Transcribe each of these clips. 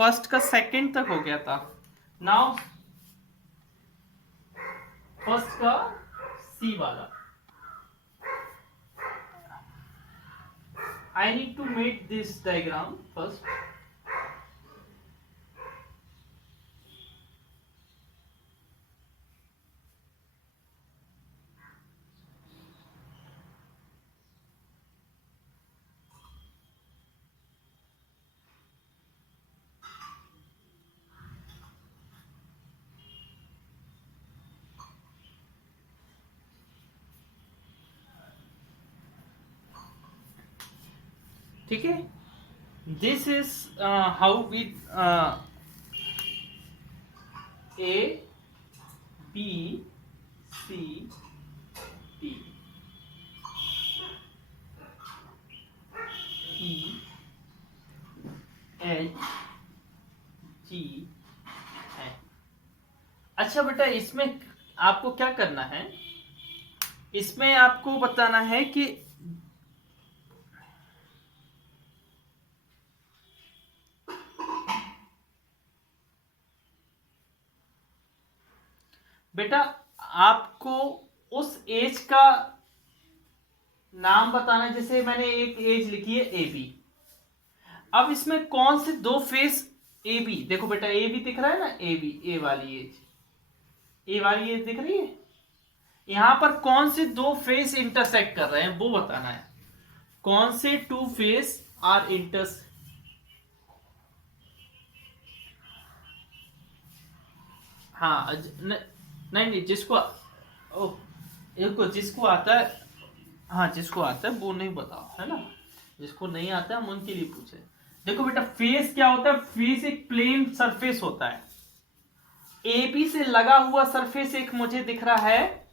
First का second तक हो गया था। नाउ फर्स्ट का सी वाला, I need to make this diagram first. ठीक है, this is how we A B C D E H G है। अच्छा बेटा, इसमें आपको क्या करना है, इसमें आपको बताना है कि बेटा आपको उस एज का नाम बताना है। जैसे मैंने एक एज लिखी है ए बी, अब इसमें कौन से दो फेस ए बी, देखो बेटा ए बी दिख रहा है ना, ए बी, ए वाली एज, ए वाली एज दिख रही है, यहां पर कौन से दो फेस इंटरसेक्ट कर रहे हैं वो बताना है। कौन से टू फेस आर इंटरस, हाँ नहीं नहीं, जिसको जिसको आता है, हाँ जिसको आता है वो नहीं बताओ, है ना, जिसको नहीं आता है हम उनके लिए पूछे। देखो बेटा फेस क्या होता है, फेस एक प्लेन सरफेस होता है। ए बी से लगा हुआ सरफेस एक मुझे दिख रहा है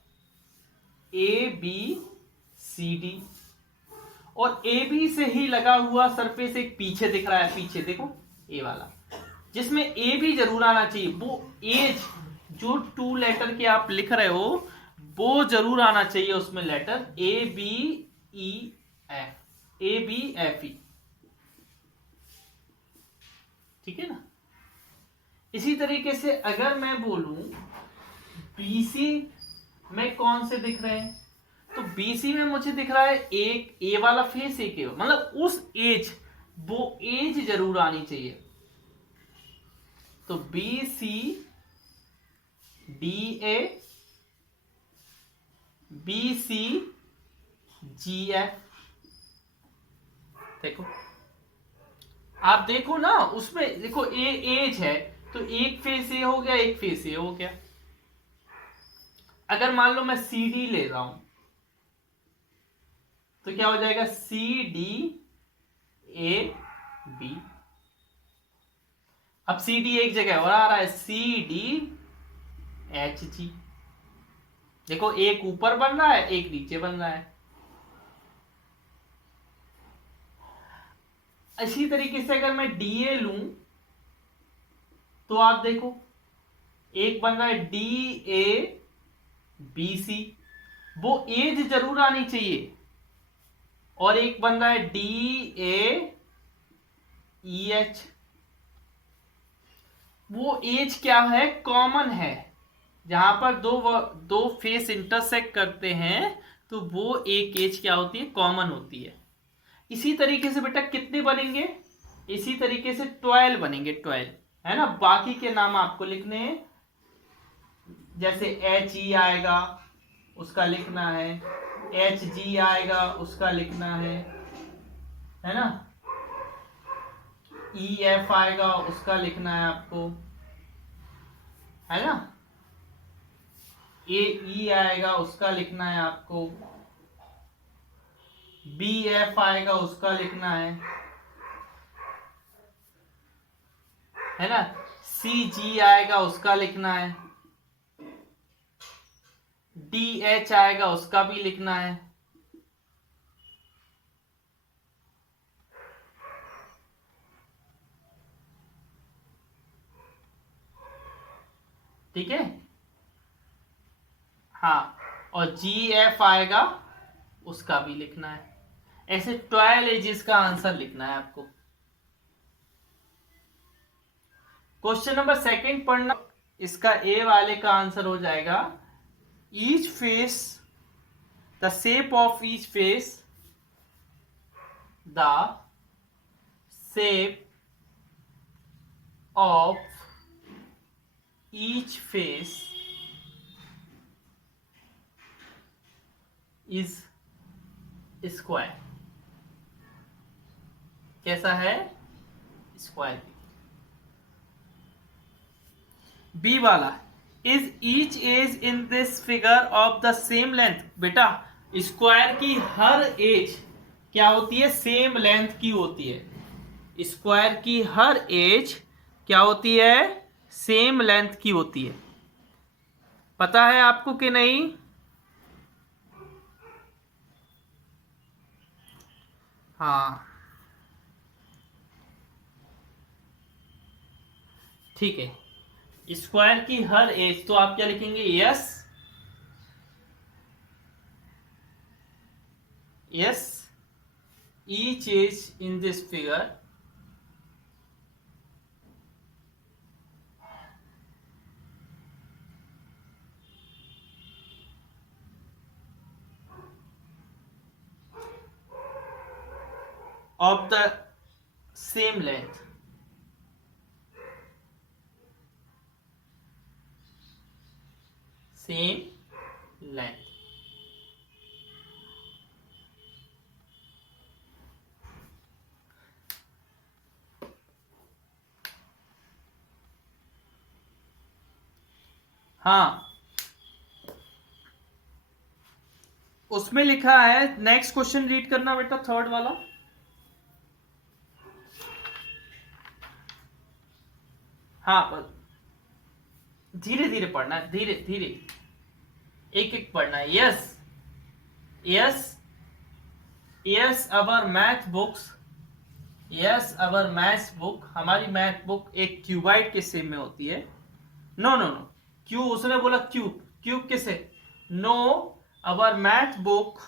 ए बी सी डी, और ए बी से ही लगा हुआ सरफेस एक पीछे दिख रहा है, पीछे देखो ए वाला, जिसमें ए भी जरूर आना चाहिए। वो एज जो टू लेटर के आप लिख रहे हो वो जरूर आना चाहिए उसमें letter A B E F, A B F E, ठीक है ना। इसी तरीके से अगर मैं बोलूं बीसी में कौन से दिख रहे हैं, तो बीसी में मुझे दिख रहा है एक ए वाला फेस, एक ए, मतलब उस एज, वो एज जरूर आनी चाहिए। तो B C D A B C G F, देखो आप देखो ना उसमें, देखो ए एज है तो एक फेस ए हो गया, एक फेस ए हो गया। अगर मान लो मैं सी डी ले रहा हूं तो क्या हो जाएगा, सी डी ए बी। अब सी डी एक जगह और आ रहा है, सी डी एच जी, देखो एक ऊपर बन रहा है एक नीचे बन रहा है। इसी तरीके से अगर मैं डी ए लूं तो आप देखो एक बन रहा है डी ए बी सी, वो एज जरूर आनी चाहिए, और एक बन रहा है डी ए ई एच, वो एज क्या है, कॉमन है। जहां पर दो फेस इंटरसेक्ट करते हैं तो वो एक एज क्या होती है, कॉमन होती है। इसी तरीके से बेटा कितने बनेंगे, इसी तरीके से 12 बनेंगे, 12 है ना। बाकी के नाम आपको लिखने हैं, जैसे एच ई आएगा उसका लिखना है, एच जी आएगा उसका लिखना है ना, ई एफ आएगा उसका लिखना है आपको, है ना, ए ई आएगा उसका लिखना है आपको, बी एफ आएगा उसका लिखना है ना, सी जी आएगा उसका लिखना है, डी एच आएगा उसका भी लिखना है। ठीक है, हाँ, और जी एफ आएगा उसका भी लिखना है। ऐसे 12 एजेस का आंसर लिखना है आपको। क्वेश्चन नंबर सेकंड पढ़ना, इसका ए वाले का आंसर हो जाएगा each face, the shape of each face, the shape of each face is square. कैसा है? स्क्वायर। बी वाला, is each edge in this figure of the same length. बेटा स्क्वायर की हर एज क्या होती है? सेम लेंथ की होती है। स्क्वायर की हर एज क्या होती है? सेम लेंथ की होती है। पता है आपको कि नहीं? हाँ ठीक है। स्क्वायर की हर एज, तो आप क्या लिखेंगे? Yes, yes each edge in this figure of the same length, same length। हाँ उसमें लिखा है, नेक्स्ट क्वेश्चन रीड करना बेटा, थर्ड वाला। हाँ धीरे धीरे पढ़ना है, धीरे धीरे एक एक पढ़ना है। Yes, yes, yes our math books, yes our math book, हमारी मैथ बुक एक क्यूबाइड के शेप में होती है। नो नो नो, क्यू उसने बोला क्यूब, क्यूब किसे? No, our math book,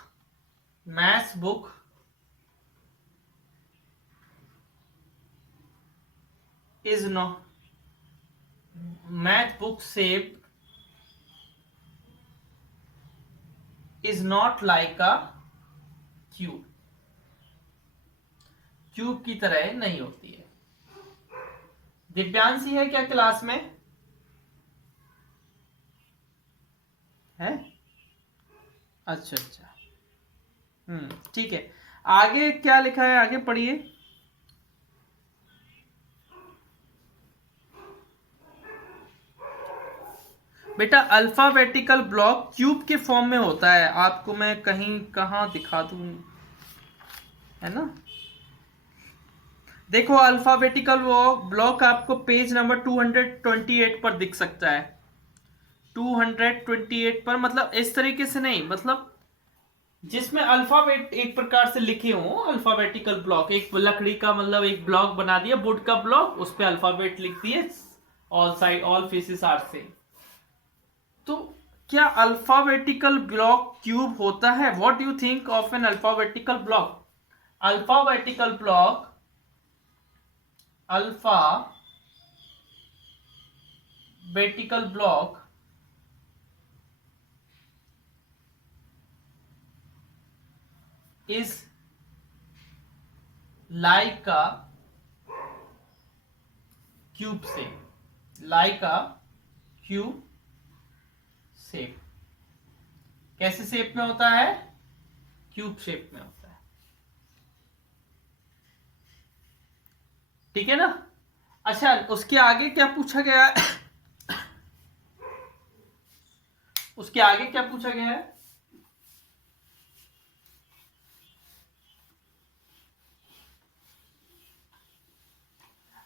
math book is no, math book shape is not like a cube, cube की तरह नहीं होती है। दिव्यांशी है क्या क्लास में? है? अच्छा अच्छा, ठीक है। आगे क्या लिखा है? आगे पढ़िए। बेटा अल्फाबेटिकल ब्लॉक क्यूब के फॉर्म में होता है। आपको मैं कहीं कहाँ दिखा दूं, है ना? देखो अल्फाबेटिकल ब्लॉक आपको पेज नंबर 228 पर दिख सकता है। 228 पर, मतलब इस तरीके से नहीं, मतलब जिसमें अल्फाबेट एक प्रकार से लिखे हो। अल्फाबेटिकल ब्लॉक, एक लकड़ी का मतलब एक ब्लॉक बना दिया, वुड का ब्लॉक, उस पे अल्फाबेट लिख दिए, all side all faces are same. तो क्या अल्फाबेटिकल ब्लॉक क्यूब होता है? What you think of an alphabetical block? Alphabetical block, alphabetical block is like a cube shape, like a cube shape। कैसे shape में होता है? क्यूब शेप में होता है। ठीक है ना? अच्छा उसके आगे क्या पूछा गया है? उसके आगे क्या पूछा गया है?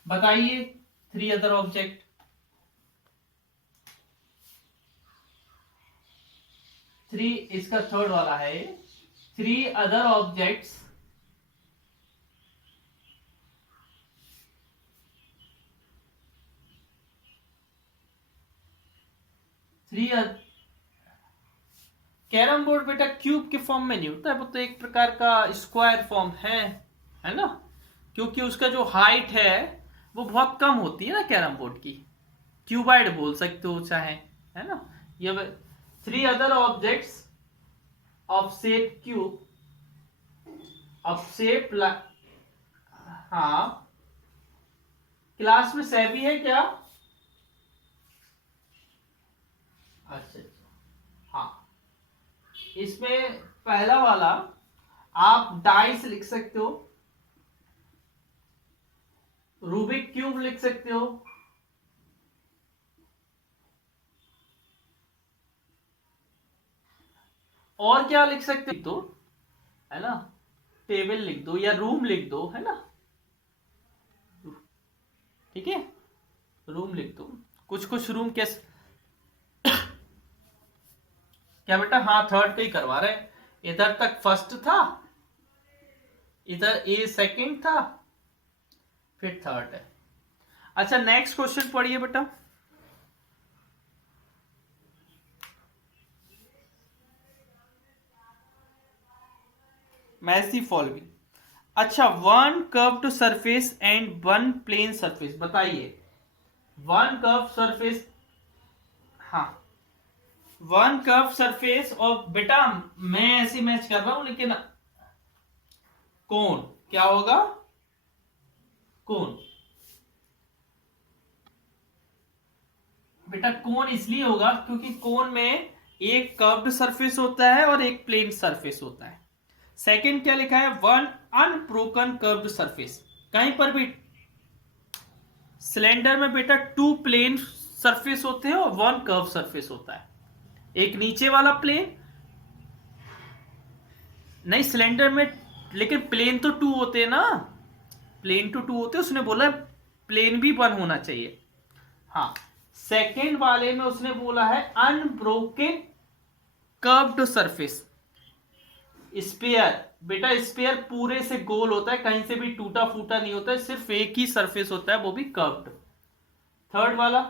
बताइए। 3 अदर ऑब्जेक्ट, 3, इसका थर्ड वाला है। 3 अदर ऑब्जेक्ट्स कैरम बोर्ड बेटा क्यूब के फॉर्म में नहीं होता है, वो तो एक प्रकार का स्क्वायर फॉर्म है ना? क्योंकि उसका जो हाइट है वो बहुत कम होती है ना कैरम बोर्ड की। क्यूबाइड बोल सकते हो चाहे, है ना। ये 3 other objects of shape cube of shape, हाँ क्लास में सेवी है क्या? अच्छा अच्छा, हाँ इसमें पहला वाला आप डाइस लिख सकते हो, रूबिक क्यूब लिख सकते हो, और क्या लिख सकते हो, है ना, टेबल लिख दो या रूम लिख दो, है ना, ठीक है, रूम लिख दो। कुछ कुछ रूम कैसे, क्या बेटा, हाँ थर्ड पे ही करवा रहे, इधर तक फर्स्ट था, इधर ए सेकंड था, फिर थर्ड है। अच्छा नेक्स्ट क्वेश्चन पढ़िए बेटा। Match the following. अच्छा, one curved surface and one plane surface, बताइए। वन कर्व सरफेस, हाँ वन कर्व सरफेस, और बेटा मैं ऐसे मैच कर रहा हूं लेकिन कौन क्या होगा, कौन बेटा, कोन इसलिए होगा क्योंकि कोन में एक कर्व्ड सरफेस होता है और एक प्लेन सरफेस होता है। सेकंड क्या लिखा है, वन अनब्रोकन कर्व्ड सरफेस। कहीं पर भी सिलेंडर में बेटा 2 प्लेन सरफेस होते हैं और 1 कर्व सरफेस होता है। एक नीचे वाला प्लेन, नहीं सिलेंडर में, लेकिन प्लेन तो 2 होते हैं ना, प्लेन तो 2 होते हैं, उसने बोला प्लेन भी 1 होना चाहिए। हाँ सेकेंड वाले में उसने बोला है अनब्रोकन कर्व्ड सरफेस। स्पेयर, बेटा स्पेयर पूरे से गोल होता है, कहीं से भी टूटा फूटा नहीं होता है, सिर्फ एक ही सरफेस होता है, वो भी कर्व्ड। थर्ड वाला,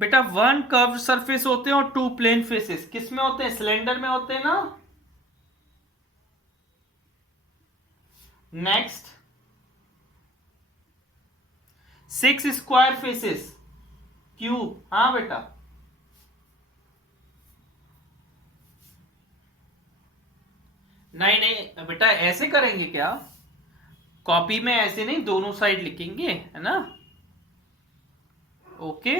बेटा 1 कर्व सरफेस होते हैं और 2 प्लेन फेसेस, किस में होते हैं, सिलेंडर में होते हैं ना। नेक्स्ट 6 स्क्वायर फेसेस क्यूब, हाँ बेटा, नहीं नहीं बेटा ऐसे करेंगे क्या, कॉपी में ऐसे नहीं, दोनों साइड लिखेंगे, है ना। ओके,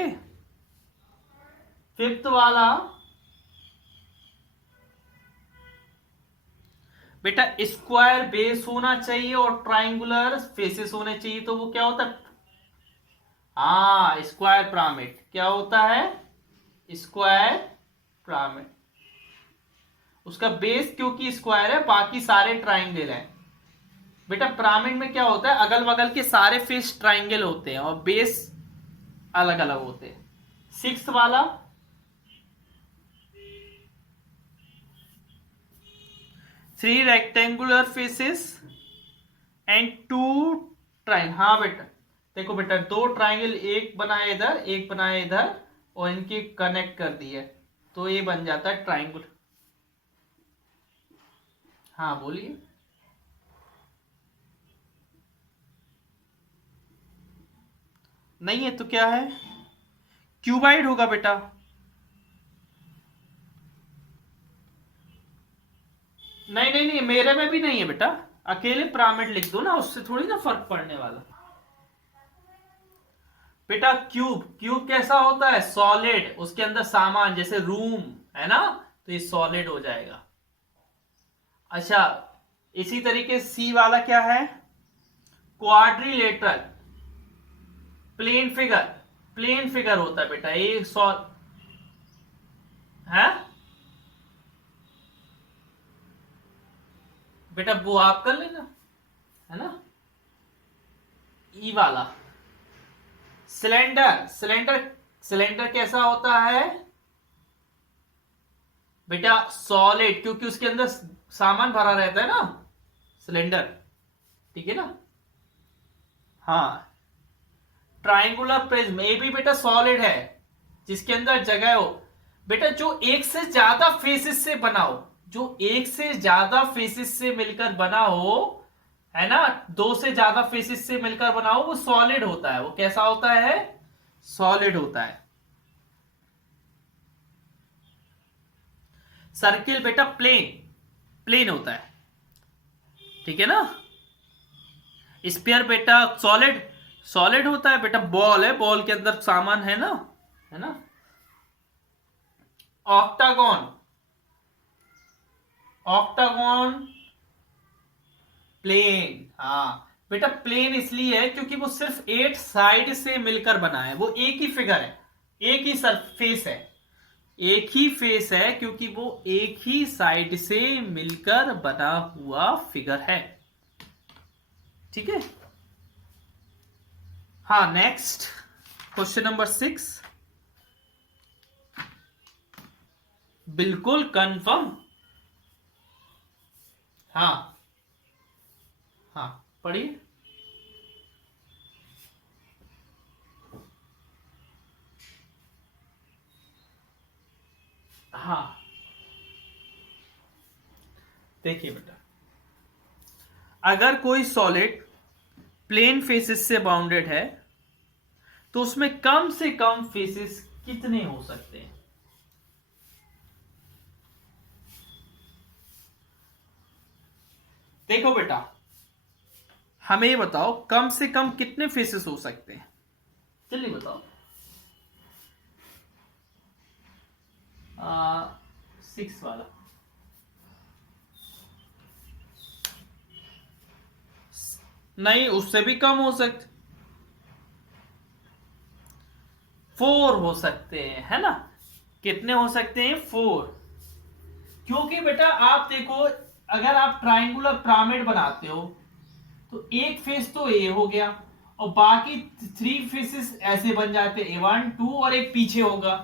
फिफ्थ वाला, बेटा स्क्वायर बेस होना चाहिए और ट्राइंगुलर फेसेस होने चाहिए, तो वो क्या होता है, हाँ स्क्वायर पिरामिड। क्या होता है, स्क्वायर पिरामिड। उसका बेस क्योंकि स्क्वायर है, बाकी सारे ट्राइंगल हैं। बेटा पिरामिड में क्या होता है, अगल बगल के सारे फेस ट्राइंगल होते हैं और बेस अलग अलग होते हैं। सिक्स्थ वाला, three rectangular faces and 2 triangle, हाँ बेटा देखो बेटा, 2 ट्राइंगल, एक बनाया इधर एक बनाया इधर और इनकी कनेक्ट कर दिए, तो ये बन जाता है ट्राइंगल। हाँ बोलिए, नहीं है तो क्या है, क्यूबाइड होगा बेटा। नहीं नहीं नहीं, मेरे में भी नहीं है बेटा, अकेले पिरामिड लिख दो ना, उससे थोड़ी ना फर्क पड़ने वाला। बेटा क्यूब, क्यूब कैसा होता है, सॉलिड, उसके अंदर सामान जैसे रूम, है ना, तो ये सॉलिड हो जाएगा। अच्छा इसी तरीके सी वाला क्या है, quadrilateral, plane figure, plane figure होता है बेटा, ये है बेटा, वो आप कर लेना, है ना। ई वाला सिलेंडर, सिलेंडर, सिलेंडर कैसा होता है बेटा, सॉलिड, क्योंकि उसके अंदर सामान भरा रहता है ना, सिलेंडर, ठीक है ना। हाँ ट्राइंगुलर प्रिज्म, ये भी बेटा सॉलिड है, जिसके अंदर जगह हो। बेटा जो एक से ज्यादा फेसेस से बना हो, जो एक से ज्यादा फेसेस से मिलकर बना हो, है ना, दो से ज्यादा फेसेस से मिलकर बना हो, वो सॉलिड होता है। वो कैसा होता है? सॉलिड होता है। सर्किल बेटा प्लेन, प्लेन होता है, ठीक है ना। स्फीयर बेटा सॉलिड, सॉलिड होता है बेटा। बॉल है, बॉल के अंदर सामान है ना, है ना। ऑक्टागन, ऑक्टागन प्लेन, हाँ बेटा प्लेन इसलिए है क्योंकि वो सिर्फ 8 साइड से मिलकर बना है। वो एक ही फिगर है, एक ही सरफेस है, एक ही फेस है, क्योंकि वो एक ही साइड से मिलकर बना हुआ फिगर है, ठीक है। हाँ, नेक्स्ट क्वेश्चन नंबर 6। बिल्कुल कंफर्म। हाँ हाँ, पढ़िए। हाँ, देखिए बेटा, अगर कोई सॉलिड प्लेन फेसेस से बाउंडेड है तो उसमें कम से कम फेसेस कितने हो सकते हैं? देखो बेटा, हमें ये बताओ कम से कम कितने फेसेस हो सकते हैं, जल्दी बताओ। 6 वाला। नहीं, उससे भी कम हो सकते, 4 हो सकते हैं, है ना। कितने हो सकते हैं? 4। क्योंकि बेटा आप देखो, अगर आप ट्राइंगुलर पिरामिड बनाते हो तो एक फेस तो ए हो गया और बाकी 3 फेसेस ऐसे बन जाते हैं, A1 2 और एक पीछे होगा।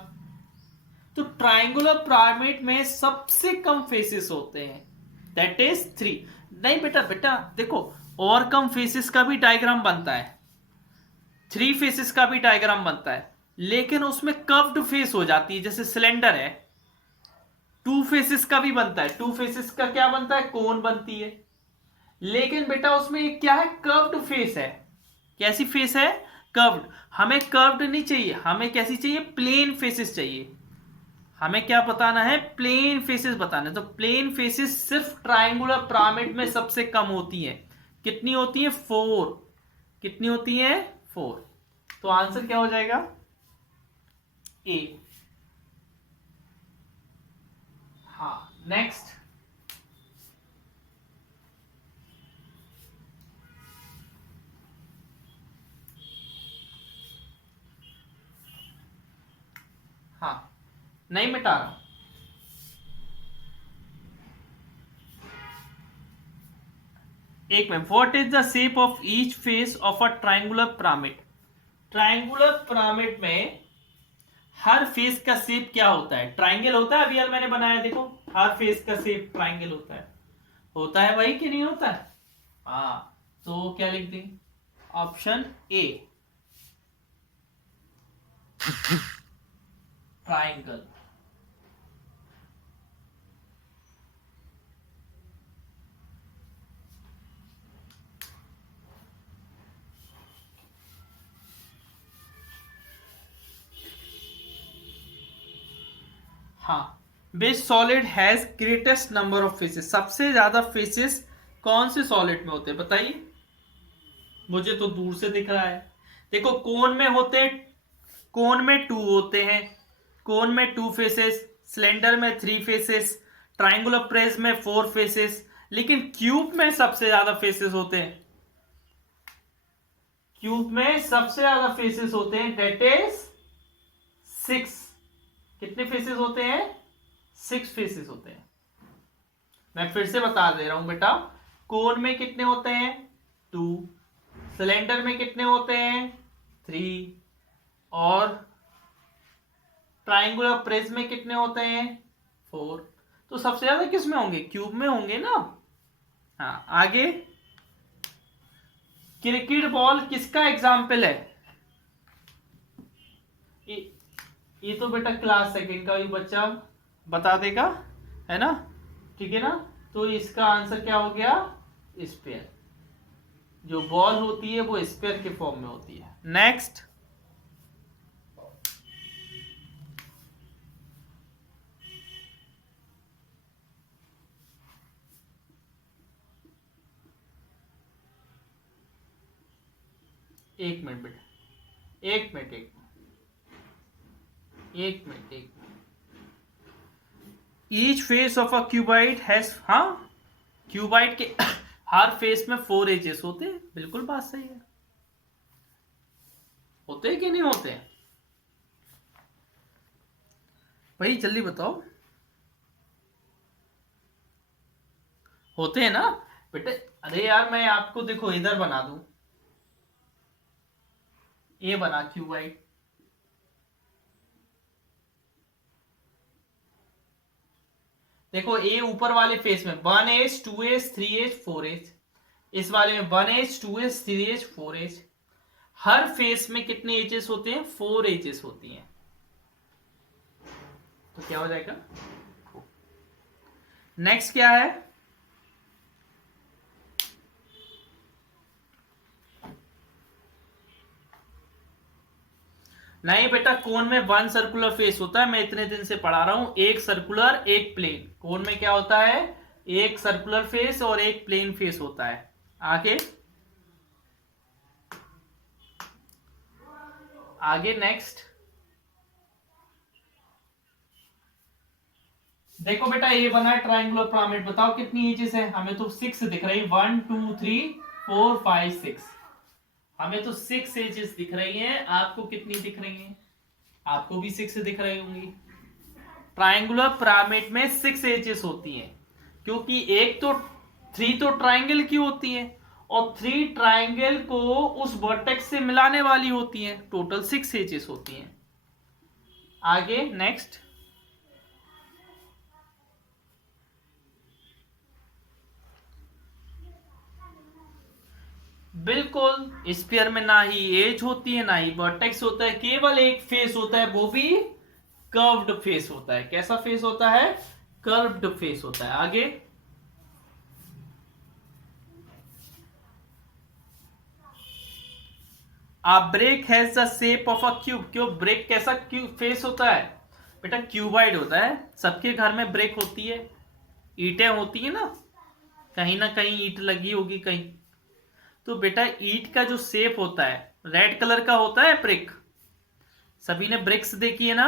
तो ट्राइंगुलर पिरामिड में सबसे कम फेसेस होते हैं, दैट इज 3। नहीं बेटा, बेटा देखो, और कम फेसेस का भी डायग्राम बनता है, 3 फेसेस का भी डायग्राम बनता है, लेकिन उसमें कर्व्ड फेस हो जाती है, जैसे सिलेंडर है। 2 फेसेस का भी बनता है, 2 फेसेस का क्या बनता है? कोन बनती है। लेकिन बेटा उसमें एक क्या है? कर्व्ड फेस है। कैसी फेस है? कर्व्ड। हमें कर्व्ड नहीं चाहिए, हमें कैसी चाहिए? प्लेन फेसेस चाहिए। हमें क्या बताना है? प्लेन फेसेस बताना है। तो प्लेन फेसेस सिर्फ ट्राइंगुलर पिरामिड में सबसे कम होती हैं। कितनी होती है? 4। कितनी होती है? 4। तो आंसर क्या हो जाएगा? ए। हाँ, नेक्स्ट। हाँ, नहीं मिटा रहा। एक minute, what is the shape of each face of a triangular pyramid? Triangular pyramid में हर फेस का शेप क्या होता है? ट्राइंगल होता है। अभी यार मैंने बनाया, देखो, हर फेस का शेप ट्राइंगल होता है भाई कि नहीं होता है? हाँ, तो क्या लिख दें? Option A, triangle. हाँ, which solid has greatest number of faces? सबसे ज्यादा फेसेस कौन से सॉलिड में होते हैं बताइए? मुझे तो दूर से दिख रहा है। देखो, कोन में होते हैं, कोन में 2 होते हैं, कोन में 2 फेसेस, सिलेंडर में 3 फेसेस, ट्राइंगुलर प्रिज्म में 4 फेसेस, लेकिन क्यूब में सबसे ज्यादा फेसेस होते हैं। क्यूब में सबसे ज्यादा फेसेस होते हैं, दैट इज 6। कितने फेसेस होते हैं? 6 फेसेस होते हैं। मैं फिर से बता दे रहा हूं बेटा, कोन में कितने होते हैं? 2। सिलेंडर में कितने होते हैं? 3। और ट्राइंगुलर प्रिज्म में कितने होते हैं? 4। तो सबसे ज्यादा किस में होंगे? क्यूब में होंगे ना। हाँ, आगे। क्रिकेट बॉल किसका एग्जाम्पल है? ये तो बेटा क्लास सेकंड का भी बच्चा बता देगा, है ना। ठीक है ना। तो इसका आंसर क्या हो गया, स्फीयर। जो बॉल होती है वो स्फीयर के फॉर्म में होती है। नेक्स्ट, एक मिनट बेटा, एक मिनट, एक मिनट, एक मिनट, एक minute. Each face of a cuboid has, हाँ, क्यूबाइड के हर फेस में 4 एजेस होते हैं। बिल्कुल बात सही है। होते हैं कि नहीं होते हैं भाई, जल्दी बताओ। होते हैं ना बेटे। अरे यार मैं आपको देखो इधर बना दूं, ये बना क्यूबाइड, देखो ए ऊपर वाले फेस में 1H 2H 3H 4H, इस वाले में 1H 2H 3H 4H। हर फेस में कितने एजेस होते हैं, 4 एजेस होती हैं। तो क्या हो जाएगा, नेक्स्ट क्या है, नहीं बेटा, कोन में 1 सर्कुलर फेस होता है। मैं इतने दिन से पढ़ा रहा हूं, एक सर्कुलर एक प्लेन। कोन में क्या होता है, एक सर्कुलर फेस और एक प्लेन फेस होता है। आगे आगे नेक्स्ट, देखो बेटा ये बना है ट्राइंगुलर पिरामिड। बताओ कितनी एजेस है, हमें तो 6 दिख रही, 1 2 3 4 5 6। हमें तो 6 एजेस दिख रही हैं। आपको कितनी दिख रही हैं, आपको भी 6 दिख रही होंगी। ट्राइंगुलर पिरामिड में 6 एजेस होती हैं, क्योंकि एक तो 3 तो ट्राइंगल की होती है और 3 ट्राइंगल को उस वर्टेक्स से मिलाने वाली होती हैं। टोटल 6 एजेस होती हैं। आगे नेक्स्ट, बिल्कुल स्फीयर में ना ही एज होती है ना ही वर्टेक्स होता है, केवल एक फेस होता है, वो भी कर्व्ड फेस होता है। कैसा फेस होता है, कर्व्ड फेस होता है। आगे, a brick has the shape of a cube. क्यों, ब्रेक कैसा क्यूब फेस होता है बेटा, क्यूबाइड होता है। सबके घर में ब्रेक होती है, ईंटें होती है ना कहीं ईंट लगी होगी कहीं। तो बेटा ईंट का जो शेप होता है रेड कलर का होता है ब्रिक। सभी ने ब्रिक्स देखी है ना,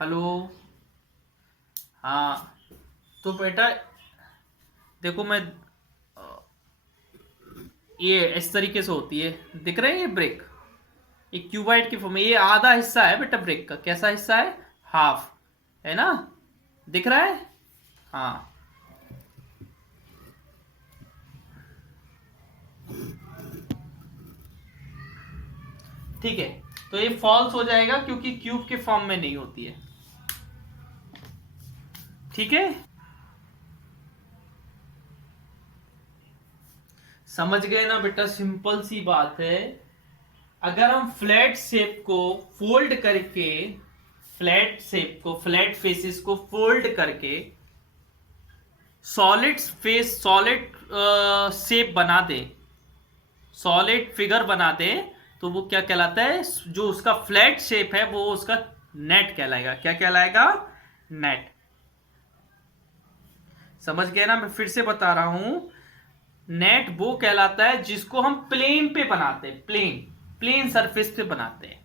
हेलो, हाँ। तो बेटा देखो मैं, ये इस तरीके से होती है, दिख रहे हैं ये ब्रिक, ये क्यूबाइड की फॉर्म में। ये आधा हिस्सा है बेटा ब्रिक का, कैसा हिस्सा है, हाफ, है ना, दिख रहा है, हाँ। ठीक है, तो ये फॉल्स हो जाएगा क्योंकि क्यूब के फॉर्म में नहीं होती है। ठीक है, समझ गए ना बेटा, सिंपल सी बात है। अगर हम फ्लैट शेप को फोल्ड करके, फ्लैट शेप को, फ्लैट फेसेस को फोल्ड करके सॉलिड फेस, सॉलिड शेप बना दे, सॉलिड फिगर बना दे, तो वो क्या कहलाता है, जो उसका फ्लैट शेप है वो उसका नेट कहलाएगा। क्या कहलाएगा, नेट। समझ गए ना, मैं फिर से बता रहा हूं, नेट वो कहलाता है जिसको हम प्लेन पे बनाते हैं, प्लेन, प्लेन सरफेस पे बनाते हैं।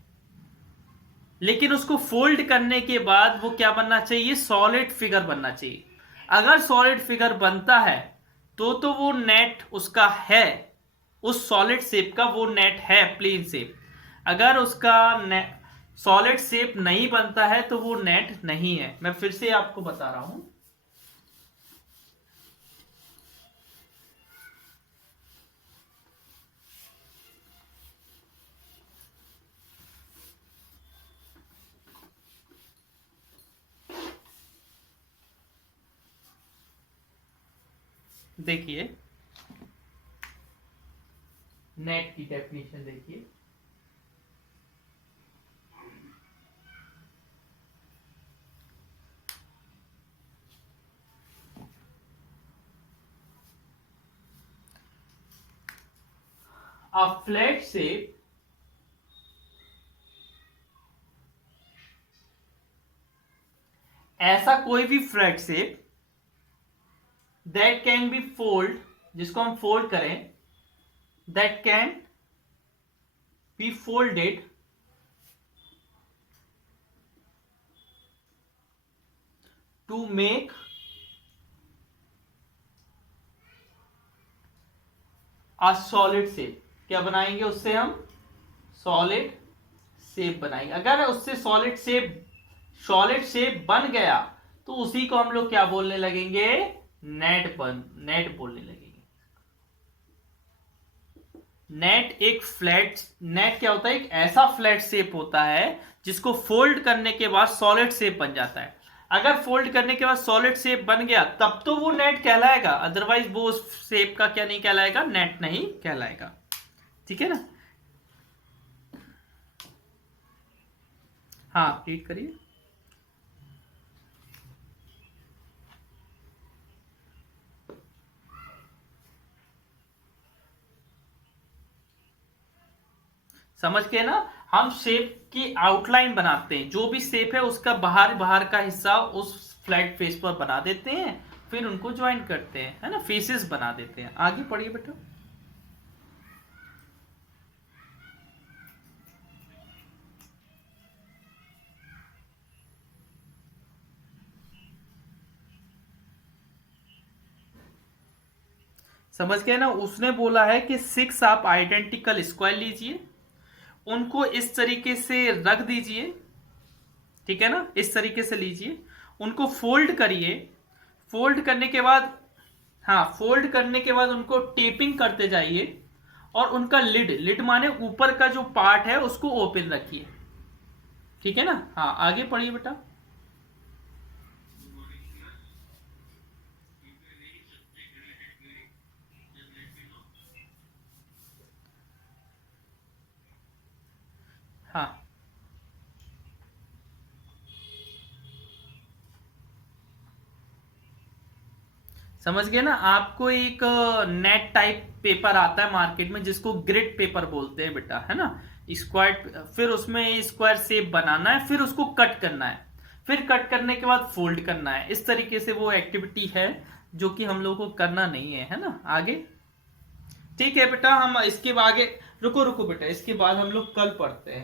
लेकिन उसको फोल्ड करने के बाद वो क्या बनना चाहिए, सॉलिड फिगर बनना चाहिए। अगर सॉलिड फिगर बनता है तो वो नेट उसका है, उस सॉलिड शेप का वो नेट है, प्लेन शेप। अगर उसका सॉलिड शेप नहीं बनता है तो वो नेट नहीं है। मैं फिर से आपको बता रहा हूं, देखिए नेट की डेफिनेशन देखिए, अ फ्लैट शेप ऐसा कोई भी flat shape that can be fold, जिसको हम फोल्ड करें, that can be folded to make a solid shape. क्या बनाएंगे उससे हम? सॉलिड शेप बनाएंगे। अगर उससे सॉलिड शेप बन गया तो उसी को हम लोग क्या बोलने लगेंगे? नेट बोलने लगेंगे। नेट क्या होता है? एक ऐसा फ्लैट शेप होता है जिसको फोल्ड करने के बाद सॉलिड शेप बन जाता है। अगर फोल्ड करने के बाद सॉलिड शेप बन गया तब तो वो नेट कहलाएगा, अदरवाइज वो उस शेप का क्या नहीं कहलाएगा? नेट नहीं कहलाएगा। ठीक है ना? हाँ, रीड करिए। समझ के ना, हम शेप की आउटलाइन बनाते हैं, जो भी शेप है उसका बाहर का हिस्सा उस फ्लैट फेस पर बना देते हैं, फिर उनको ज्वाइन करते हैं, है ना, फेसेस बना देते हैं। आगे पढ़िए बेटा। समझ गए ना? उसने बोला है कि 6 आप आइडेंटिकल स्क्वायर लीजिए, उनको इस तरीके से रख दीजिए, ठीक है ना, इस तरीके से लीजिए, उनको फोल्ड करिए, फोल्ड करने के बाद, हाँ, फोल्ड करने के बाद उनको टेपिंग करते जाइए, और उनका लिड माने ऊपर का जो पार्ट है उसको ओपन रखिए। ठीक है ना? हाँ, आगे पढ़िए बेटा। हाँ, समझ गए ना? आपको एक नेट टाइप पेपर आता है मार्केट में जिसको ग्रिड पेपर बोलते हैं बेटा, है ना? स्क्वायर, फिर उसमें स्क्वायर शेप बनाना है, फिर उसको कट करना है, फिर कट करने के बाद फोल्ड करना है। इस तरीके से वो एक्टिविटी है जो कि हम लोगों को करना नहीं है ना? आगे ठीक है बेटा, हम इसके आगे रुको रुको बेटा, इसके बाद हम लोग कल पढ़ते हैं।